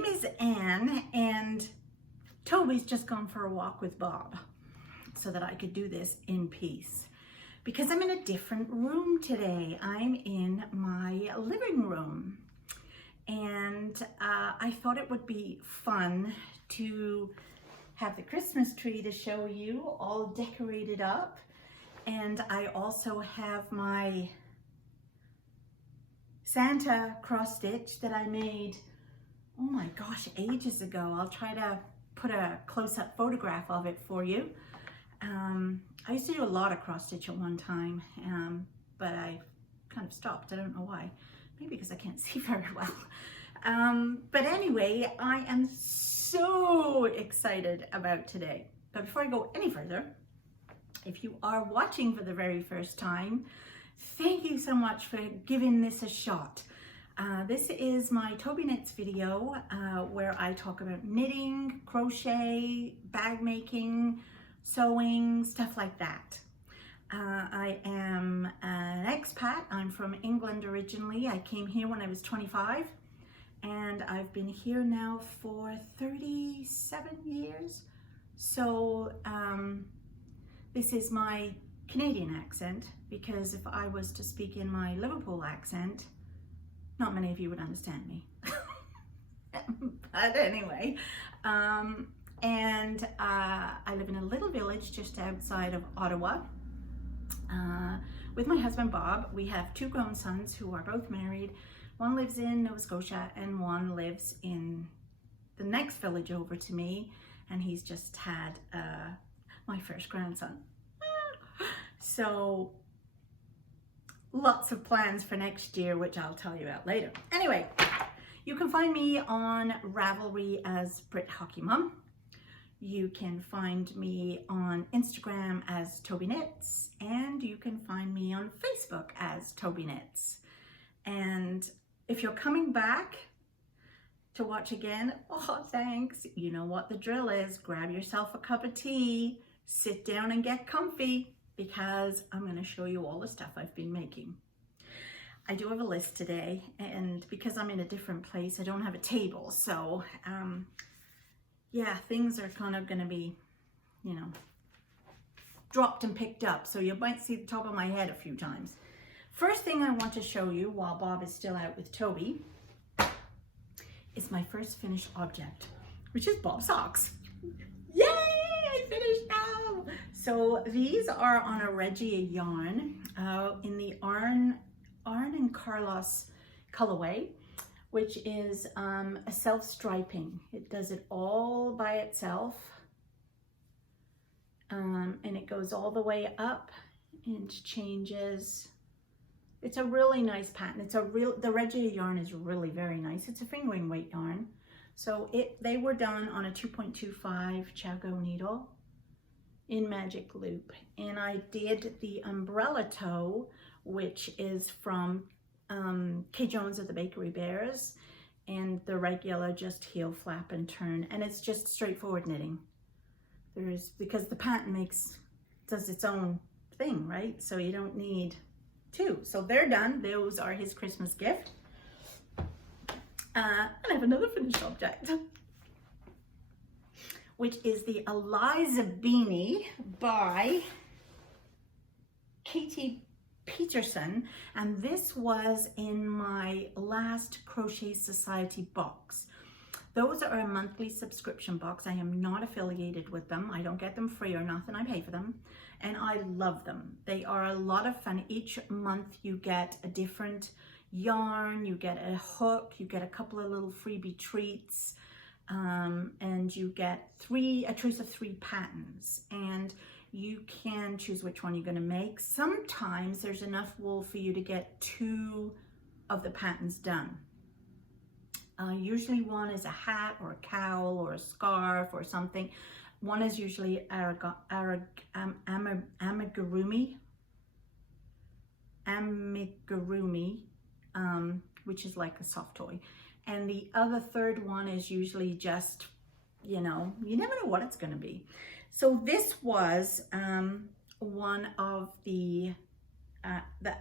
name is Anne, and Toby's just gone for a walk with Bob so that I could do this in peace. Because I'm in a different room today. I'm in my living room. And I thought it would be fun to have the Christmas tree to show you, all decorated up. And I also have my Santa cross stitch that I made, oh my gosh, ages ago. I'll try to put a close-up photograph of it for you. I used to do a lot of cross stitch at one time, but I kind of stopped. I don't know why. Maybe because I can't see very well. But anyway, I am so excited about today. But before I go any further, if you are watching for the very first time, thank you so much for giving this a shot. This is my Tobyknits video where I talk about knitting, crochet, bag making, sewing, stuff like that. I am an expat. I'm from England originally. I came here when I was 25 and I've been here now for 37 years. So this is my Canadian accent, because if I was to speak in my Liverpool accent, not many of you would understand me. But anyway, and I live in a little village just outside of Ottawa with my husband Bob. We have two grown sons who are both married. One lives in Nova Scotia and one lives in the next village over to me, and he's just had my first grandson. So lots of plans for next year, which I'll tell you about later. Anyway, you can find me on Ravelry as Brit Hockey Mum. You can find me on Instagram as Tobyknits, and you can find me on Facebook as Tobyknits. And if you're coming back to watch again, oh, thanks. You know what the drill is. Grab yourself a cup of tea, sit down and get comfy, because I'm going to show you all the stuff I've been making. I do have a list today, and because I'm in a different place, I don't have a table. So yeah, things are kind of going to be, you know, dropped and picked up. So you might see the top of my head a few times. First thing I want to show you while Bob is still out with Toby is my first finished object, which is Bob's socks. Yay, I finished now. So these are on a Regia yarn in the Arn and Carlos colorway, which is a self-striping. It does it all by itself, and it goes all the way up and changes. It's a really nice pattern. The Regia yarn is really very nice. It's a fingering weight yarn. So they were done on a 2.25 Chago needle in Magic Loop. And I did the umbrella toe, which is from Katy of the Bakery Bears, and the regular just heel, flap, and turn. And it's just straightforward knitting. Because the pattern does its own thing, right? So you don't need two. So they're done. Those are his Christmas gift. And I have another finished object, which is the Eliza Beanie by Katy Petersen, and this was in my last Crochet Society box. Those are a monthly subscription box. I am not affiliated with them. I don't get them free or nothing. I pay for them, and I love them. They are a lot of fun. Each month you get a different yarn, you get a hook, you get a couple of little freebie treats, and you get a choice of 3 patterns, and you can choose which one you're going to make. Sometimes there's enough wool for you to get 2 of the patterns done. Usually one is a hat or a cowl or a scarf or something. One is usually amigurumi, which is like a soft toy. And the other third one is usually just, you know, you never know what it's going to be. So this was one of the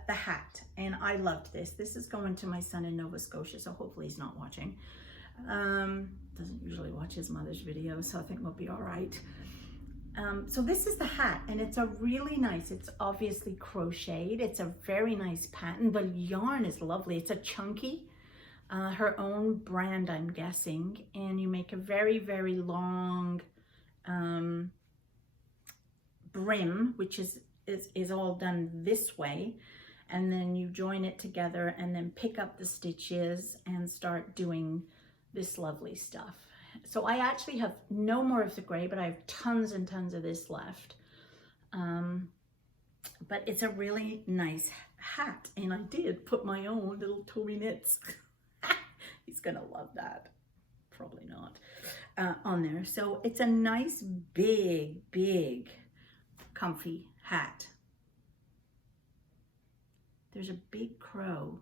hat, and I loved this. This is going to my son in Nova Scotia, so hopefully he's not watching. Doesn't usually watch his mother's videos, so I think we'll be all right. So this is the hat, and it's a really nice, it's obviously crocheted. It's a very nice pattern. The yarn is lovely. It's a chunky, her own brand, I'm guessing. And you make a very, very long brim, which is all done this way. And then you join it together and then pick up the stitches and start doing this lovely stuff. So I actually have no more of the gray, but I have tons and tons of this left. But it's a really nice hat, and I did put my own little Tobyknits. He's gonna love that. Probably not. On there. So it's a nice, big, big, comfy hat. There's a big crow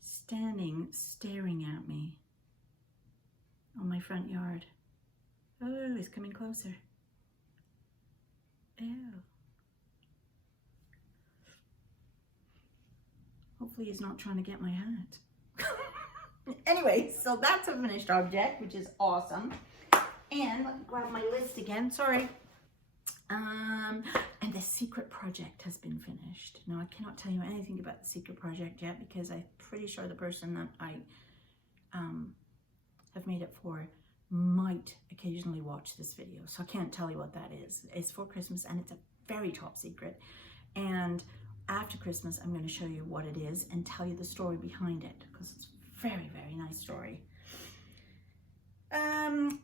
standing, staring at me on my front yard. Oh, he's coming closer. Ew. Hopefully he's not trying to get my hat. Anyway, so that's a finished object, which is awesome. And let me grab my list again, sorry. And the secret project has been finished. Now, I cannot tell you anything about the secret project yet because I'm pretty sure the person that I have made it for might occasionally watch this video. So I can't tell you what that is. It's for Christmas and it's a very top secret. And after Christmas, I'm going to show you what it is and tell you the story behind it because it's a very, very nice story.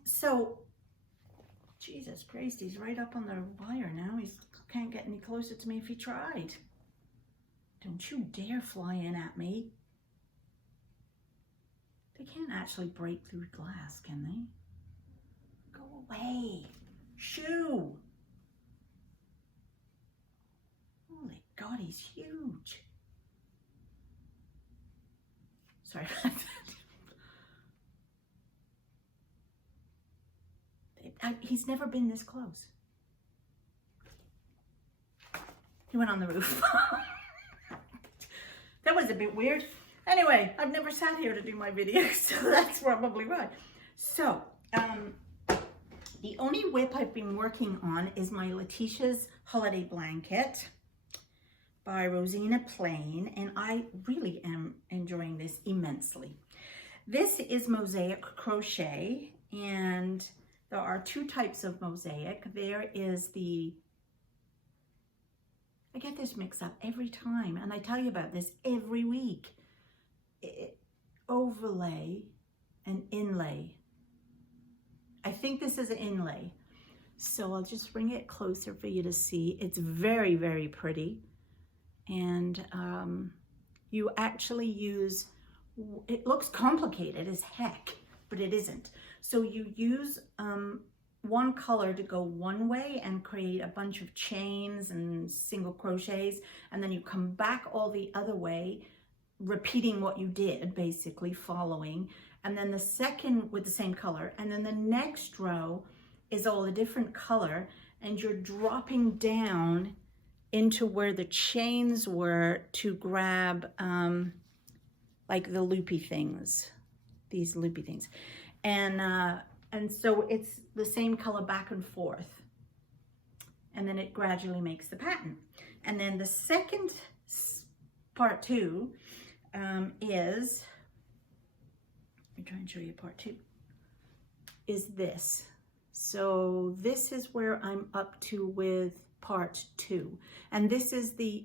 So, Jesus Christ, he's right up on the wire now. He can't get any closer to me if he tried. Don't you dare fly in at me. They can't actually break through glass, can they? Go away. Shoo. Holy God, he's huge. Sorry about that. He's never been this close. He went on the roof. That was a bit weird. Anyway, I've never sat here to do my videos, so that's probably why. So, the only whip I've been working on is my Letitia's Holiday Blanket by Rosina Plain, and I really am enjoying this immensely. This is mosaic crochet, and there are two types of mosaic. There is the, I get this mixed up every time, and I tell you about this every week. Overlay and inlay. I think this is an inlay. So I'll just bring it closer for you to see. It's very, very pretty. And you actually use, it looks complicated as heck, but it isn't. So you use one color to go one way and create a bunch of chains and single crochets, and then you come back all the other way, repeating what you did, basically following, and then the second with the same color, and then the next row is all a different color, and you're dropping down into where the chains were to grab like the loopy things, these loopy things. And so it's the same color back and forth. And then it gradually makes the pattern. And then the second part two is, let me try and show you part two, is this. So this is where I'm up to with part two. And this is the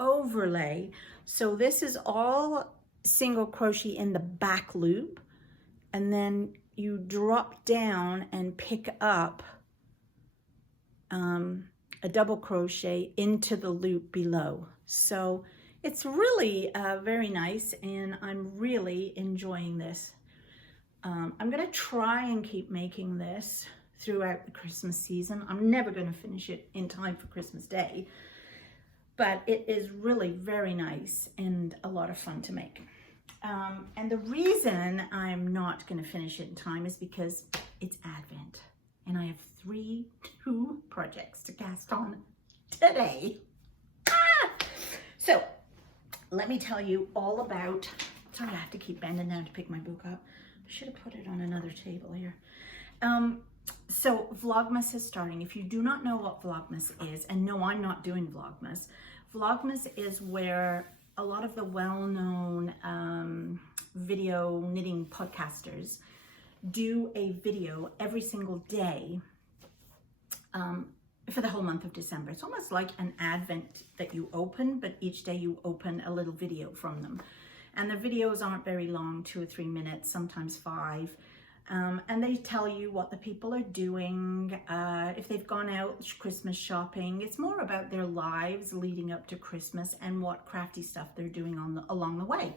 overlay. So this is all single crochet in the back loop, and then you drop down and pick up a double crochet into the loop below. So it's really very nice, and I'm really enjoying this. I'm gonna try and keep making this throughout the Christmas season. I'm never gonna finish it in time for Christmas Day, but it is really very nice and a lot of fun to make. And the reason I'm not going to finish it in time is because it's Advent and I have two projects to cast on today. So let me tell you all about, sorry, I have to keep bending down to pick my book up, should have put it on another table here. So Vlogmas is starting. If you do not know what Vlogmas is, and no, I'm not doing Vlogmas. Vlogmas is where a lot of the well-known video knitting podcasters do a video every single day for the whole month of December. It's almost like an advent that you open, but each day you open a little video from them. And the videos aren't very long, 2 or 3 minutes, sometimes 5. And they tell you what the people are doing, if they've gone out Christmas shopping. It's more about their lives leading up to Christmas and what crafty stuff they're doing along the way.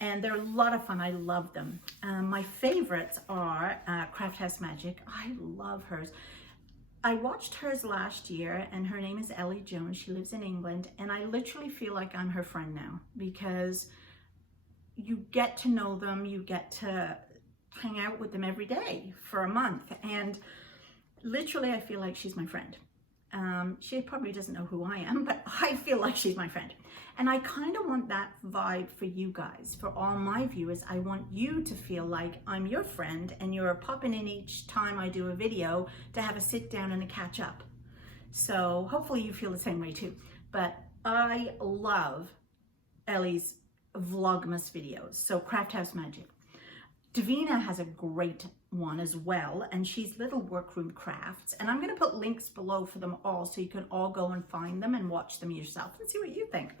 And they're a lot of fun. I love them. My favorites are Craft House Magic. I love hers. I watched hers last year, and her name is Ellie Jones. She lives in England, and I literally feel like I'm her friend now, because you get to know them, you get to hang out with them every day for a month, and literally I feel like she's my friend. She probably doesn't know who I am, but I feel like she's my friend. And I kind of want that vibe for you guys, for all my viewers. I want you to feel like I'm your friend and you're popping in each time I do a video to have a sit down and a catch up. So hopefully you feel the same way too. But I love Ellie's Vlogmas videos. So Craft House Magic. Davina has a great one as well, and she's Little Workroom Crafts, and I'm going to put links below for them all so you can all go and find them and watch them yourself and see what you think.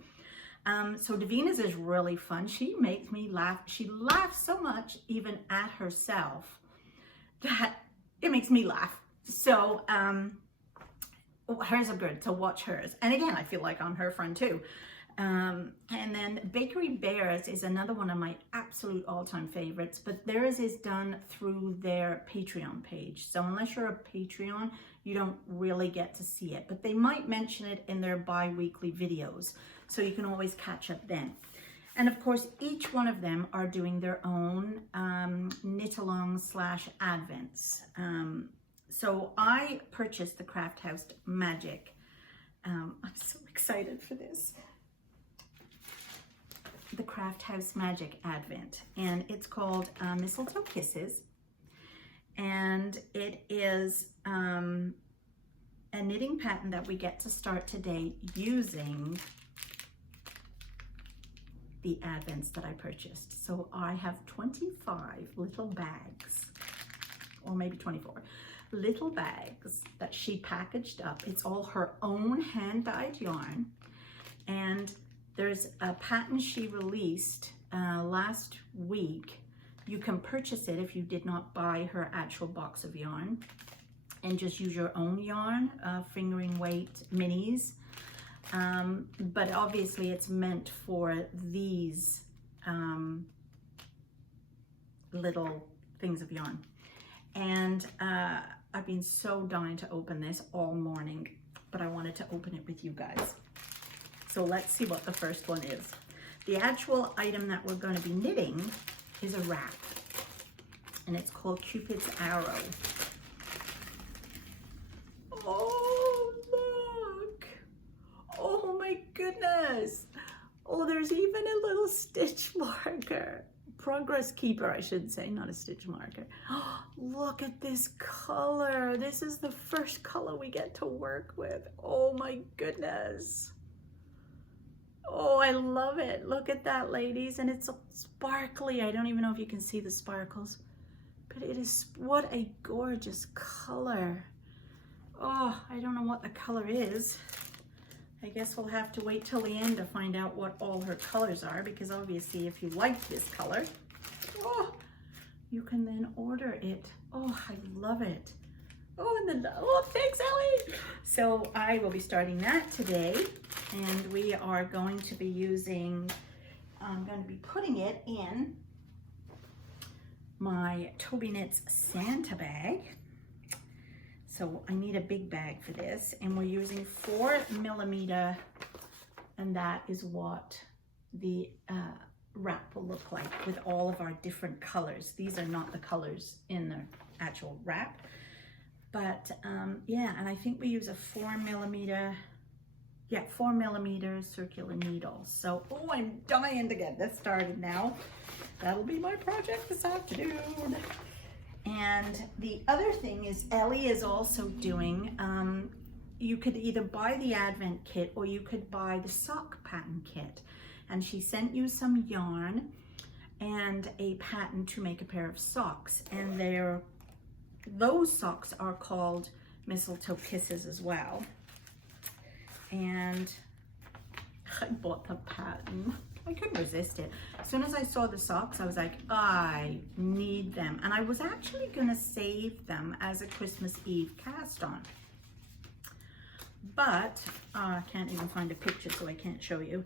So Davina's is really fun. She makes me laugh. She laughs so much even at herself that it makes me laugh. So hers are good, so watch hers. And again, I feel like I'm her friend too. And then Bakery Bears is another one of my absolute all-time favorites, but theirs is done through their Patreon page. So unless you're a Patreon, you don't really get to see it, but they might mention it in their bi-weekly videos, so you can always catch up then. And of course, each one of them are doing their own knit-along/advents. So I purchased the Craft House Magic. I'm so excited for this. The Craft House Magic Advent, and it's called Mistletoe Kisses, and it is a knitting pattern that we get to start today using the advents that I purchased. So I have 25 little bags, or maybe 24 little bags that she packaged up. It's all her own hand-dyed yarn, and there's a pattern she released last week. You can purchase it if you did not buy her actual box of yarn, and just use your own yarn, fingering weight minis. But obviously it's meant for these little things of yarn. And I've been so dying to open this all morning, but I wanted to open it with you guys. So let's see what the first one is. The actual item that we're going to be knitting is a wrap, and it's called Cupid's Arrow. Oh, look. Oh my goodness. Oh, there's even a little stitch marker. Progress keeper, I should say, not a stitch marker. Oh, look at this color. This is the first color we get to work with. Oh my goodness. Oh, I love it. Look at that, ladies. And it's sparkly. I don't even know if you can see the sparkles, but it is, what a gorgeous color. Oh, I don't know what the color is. I guess we'll have to wait till the end to find out what all her colors are, because obviously if you like this color, oh, you can then order it. Oh, I love it. Oh, and then, oh, thanks, Ellie. So I will be starting that today, and we are going to be using, I'm going to be putting it in my Tobyknits Santa bag. So I need a big bag for this, and we're using 4mm, and that is what the wrap will look like with all of our different colors. These are not the colors in the actual wrap, but yeah, and I think we use a 4mm yeah, 4mm circular needles. So, oh, I'm dying to get this started now. That'll be my project this afternoon. And the other thing is Ellie is also doing, you could either buy the Advent kit or you could buy the sock pattern kit. And she sent you some yarn and a pattern to make a pair of socks. And those socks are called Mistletoe Kisses as well. And I bought the pattern. I couldn't resist it. As soon as I saw the socks, I was like, I need them. And I was actually gonna save them as a Christmas Eve cast on. But, I can't even find a picture, so I can't show you.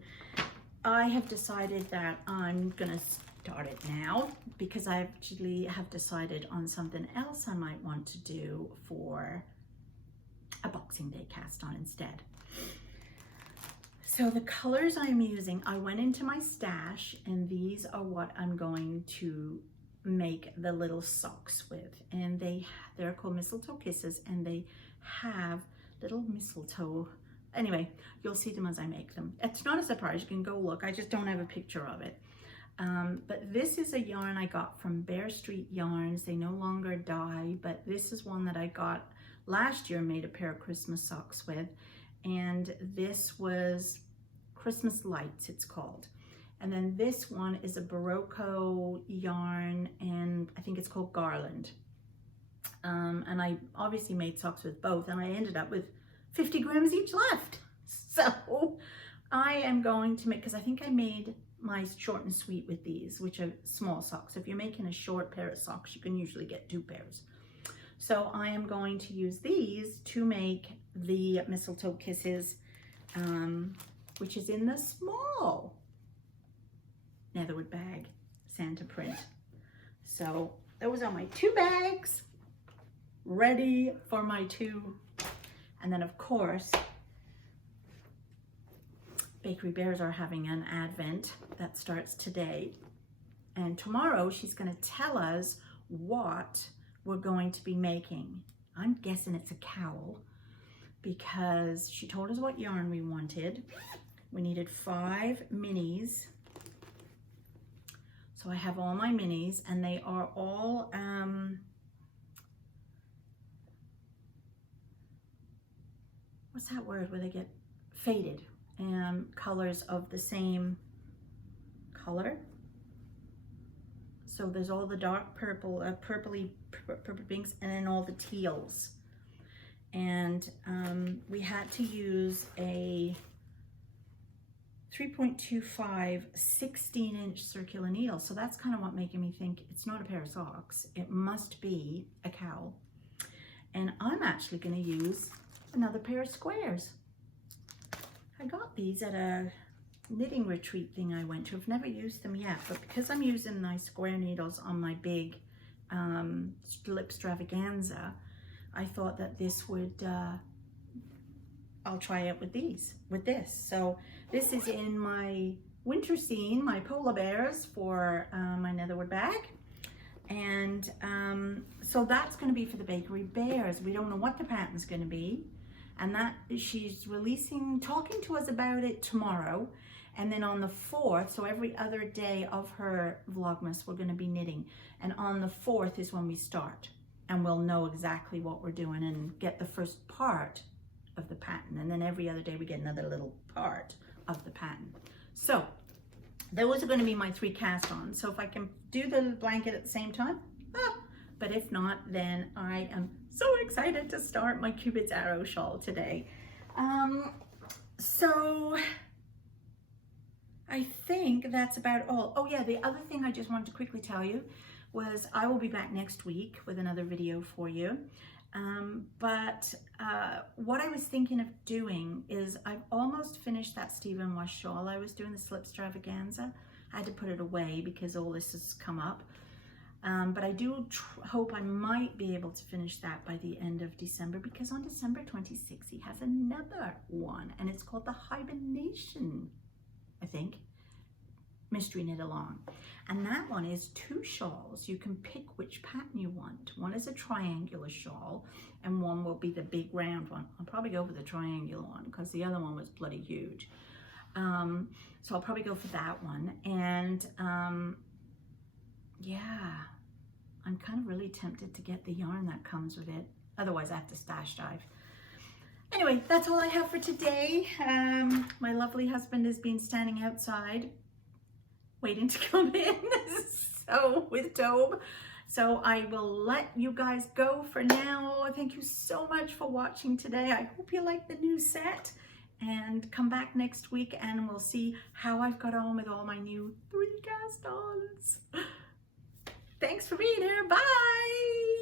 I have decided that I'm gonna start it now because I actually have decided on something else I might want to do for a Boxing Day cast on instead. So the colors I'm using, I went into my stash and these are what I'm going to make the little socks with. And they're called Mistletoe Kisses and they have little mistletoe. Anyway, you'll see them as I make them. It's not a surprise, you can go look. I just don't have a picture of it. But this is a yarn I got from Bear Street Yarns. They no longer dye, but this is one that I got last year, made a pair of Christmas socks with. And this was Christmas Lights, it's called. And then this one is a Barocco yarn, and I think it's called Garland. And I obviously made socks with both, and I ended up with 50 grams each left. So I am going to make, because I think I made my short and sweet with these, which are small socks. If you're making a short pair of socks, you can usually get 2 pairs. So I am going to use these to make the Mistletoe Kisses, which is in the small Netherwood bag Santa print. So those are my 2 bags ready for my 2. And then of course, Bakery Bears are having an Advent that starts today. And tomorrow she's going to tell us what we're going to be making. I'm guessing it's a cowl because she told us what yarn we wanted. We needed 5 minis. So I have all my minis and they are all what's that word where they get faded, colors of the same color. So there's all the dark purple, purple pinks, and then all the teals. And we had to use a 3.25 16-inch circular needle. So that's kind of what making me think it's not a pair of socks. It must be a cowl. And I'm actually going to use another pair of squares. I got these at a knitting retreat thing I went to. I've never used them yet, but because I'm using my square needles on my big slip extravaganza, I thought that this would, I'll try it with this. So this is in my winter scene, my polar bears for my Netherwood bag. And so that's going to be for the Bakery Bears. We don't know what the pattern's going to be. And that she's talking to us about it tomorrow. And then on the 4th, so every other day of her Vlogmas, we're going to be knitting. And on the 4th is when we start. And we'll know exactly what we're doing and get the first part of the pattern. And then every other day we get another little part of the pattern. So those are going to be my 3 cast-ons. So if I can do the blanket at the same time, but if not, then I am so excited to start my Cupid's Arrow shawl today. So I think that's about all. Oh yeah, the other thing I just wanted to quickly tell you was I will be back next week with another video for you. But what I was thinking of doing is I've almost finished that Stephen Wash shawl I was doing, the slip extravaganza. I had to put it away because all this has come up. But I do hope I might be able to finish that by the end of December, because on December 26th he has another one and it's called the Hibernation, I think. mystery knit along. And that one is 2 shawls. You can pick which pattern you want. One is a triangular shawl and one will be the big round one. I'll probably go for the triangular one because the other one was bloody huge. So I'll probably go for that one. And yeah, I'm kind of really tempted to get the yarn that comes with it. Otherwise I have to stash dive. Anyway, that's all I have for today. My lovely husband has been standing outside waiting to come in with Tobe. So I will let you guys go for now. Thank you so much for watching today. I hope you like the new set, and come back next week and we'll see how I've got on with all my new 3 cast-ons. Thanks for being here. Bye.